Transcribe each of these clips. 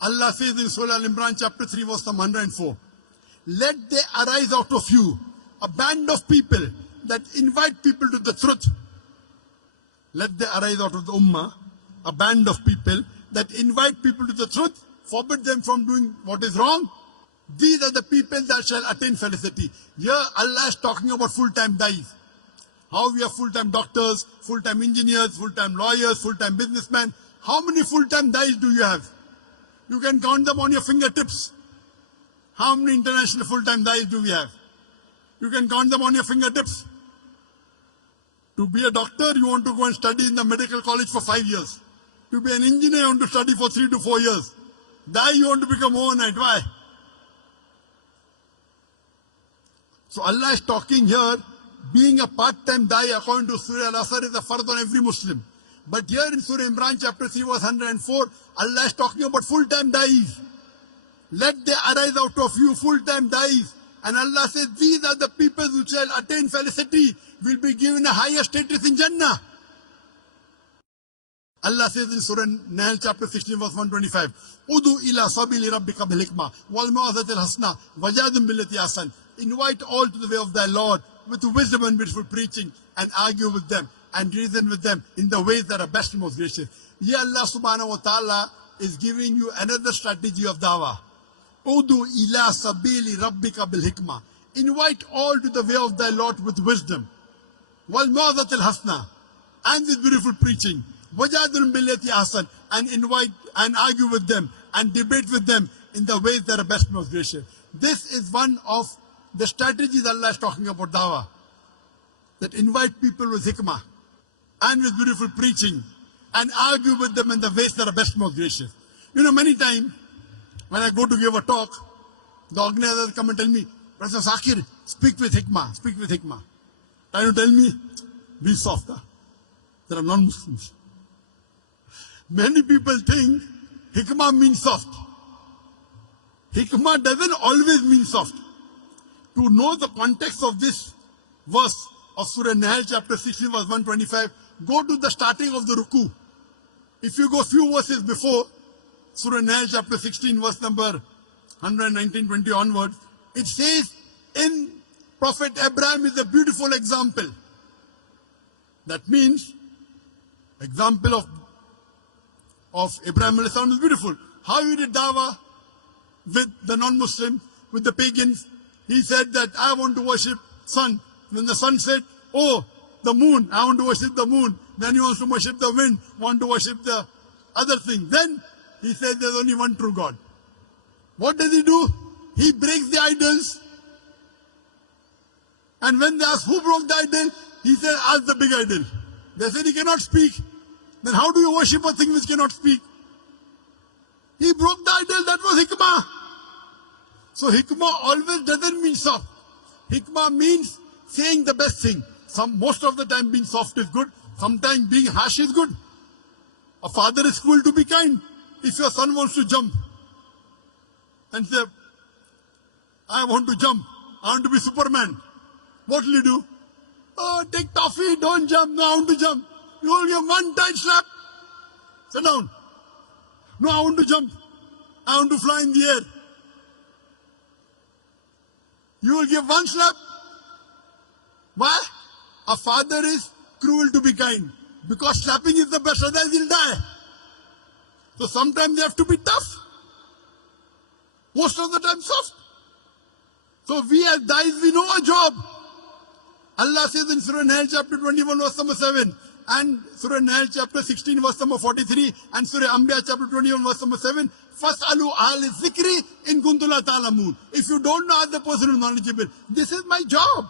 Allah says in Surah Al-Imran chapter 3 verse 104, let there arise out of you a band of people that invite people to the truth. Let there arise out of the ummah a band of people that invite people to the truth, forbid them from doing what is wrong. These are the people that shall attain felicity. Here Allah is talking about full-time dais. How we have full-time doctors, full-time engineers, full-time lawyers, full-time businessmen. How many full-time dais do you have? You can count them on your fingertips. How many international full-time dais do we have? You can count them on your fingertips. To be a doctor, you want to go and study in the medical college for 5 years. To be an engineer, you want to study for 3 to 4 years. Dai, you want to become overnight. Why? So Allah is talking here, being a part-time dai according to Surah Al-Asr is a fard on every Muslim. But here in Surah Imran chapter 3 verse 104, Allah is talking about full-time dais. Let there arise out of you full-time dais. And Allah says, these are the people who shall attain felicity, will be given a higher status in Jannah. Allah says in Surah Nahl chapter 16 verse 125, Udu ila sabili rabbika bil hikmah wal mau'azatil hasana wajadum billati ahsan. Invite all to the way of thy Lord with wisdom and beautiful preaching, and argue with them and reason with them in the ways that are best and most gracious. Here Allah subhanahu wa ta'ala is giving you another strategy of dawah. Udu ila sabili rabbika bil hikmah. Invite all to the way of thy Lord with wisdom. Wal mau'azatil hasana, and with beautiful preaching. Wajadun billati ahsan, and invite and argue with them and debate with them in the ways that are best and most gracious. This is one of the strategies Allah is talking about dawah. That invite people with hikmah and with beautiful preaching and argue with them in the ways that are best and most gracious. You know, many times when I go to give a talk, the organizers come and tell me, Professor Zakir, speak with hikmah, speak with hikmah. Trying to tell me, be soft. There are non-Muslims. Many people think hikmah means soft. Hikmah doesn't always mean soft. To know the context of this verse of Surah Nahl chapter 16 verse 125, go to the starting of the ruku. If you go few verses before, Surah Nahl chapter 16 verse number 119-20 onwards, it says, in Prophet Abraham is a beautiful example. That means, example of Abraham is beautiful. How he did dawah with the non-Muslims, with the pagans. He said that I want to worship sun. When the sun said, oh, the moon, I want to worship the moon. Then he wants to worship the wind, want to worship the other thing. Then he said there's only one true God. What does he do? He breaks the idols. And when they ask who broke the idol, he said, ask the big idol. They said he cannot speak. Then how do you worship a thing which cannot speak? He broke the idol, that was hikmah. So hikmah always doesn't mean soft. Hikmah means saying the best thing. Most of the time being soft is good. Sometimes being harsh is good. A father is cruel to be kind. If your son wants to jump and say, I want to jump, I want to be Superman, what will you do? Oh, take toffee, don't jump, no, I want to jump. You will give one tight slap. Sit down. No, I want to jump. I want to fly in the air. You will give one slap. Why? A father is cruel to be kind. Because slapping is the best, otherwise he'll die. So sometimes they have to be tough. Most of the time soft. So we as dais, we know our job. Allah says in Surah Nahl chapter 21 verse number 7 and Surah Nahl chapter 16 verse number 43 and Surah Anbiya chapter 21 verse number 7, Fas'alu ahli zikri in kuntum la ta'lamun. If you don't know, ask the person who is knowledgeable. This is my job.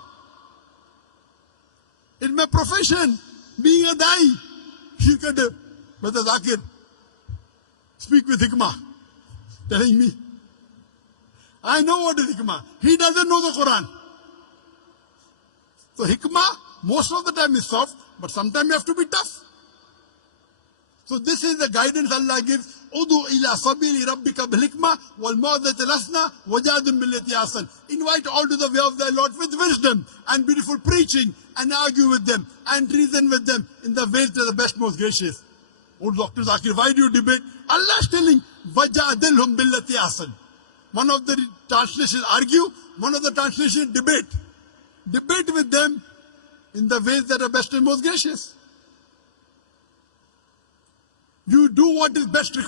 It's my profession. Being a dai. You can do. Brother Zakir, speak with hikmah. Telling me. I know what is hikmah. He doesn't know the Quran. So hikmah, most of the time is soft, but sometimes you have to be tough. So this is the guidance Allah gives. Udu ila sabili rabbika bil hikmah wal mau'azatil hasana wajadum billati ahsan. Invite all to the way of thy Lord with wisdom and beautiful preaching, and argue with them and reason with them in the ways that are the best, most gracious. Oh, Dr. Zakir, why do you debate? Allah is telling, وَجَادِلْهُمْ بِالَّتِي أَحْسَنُ. One of the translations argue, one of the translations debate. Debate with them in the ways that are best and most gracious. You do what is best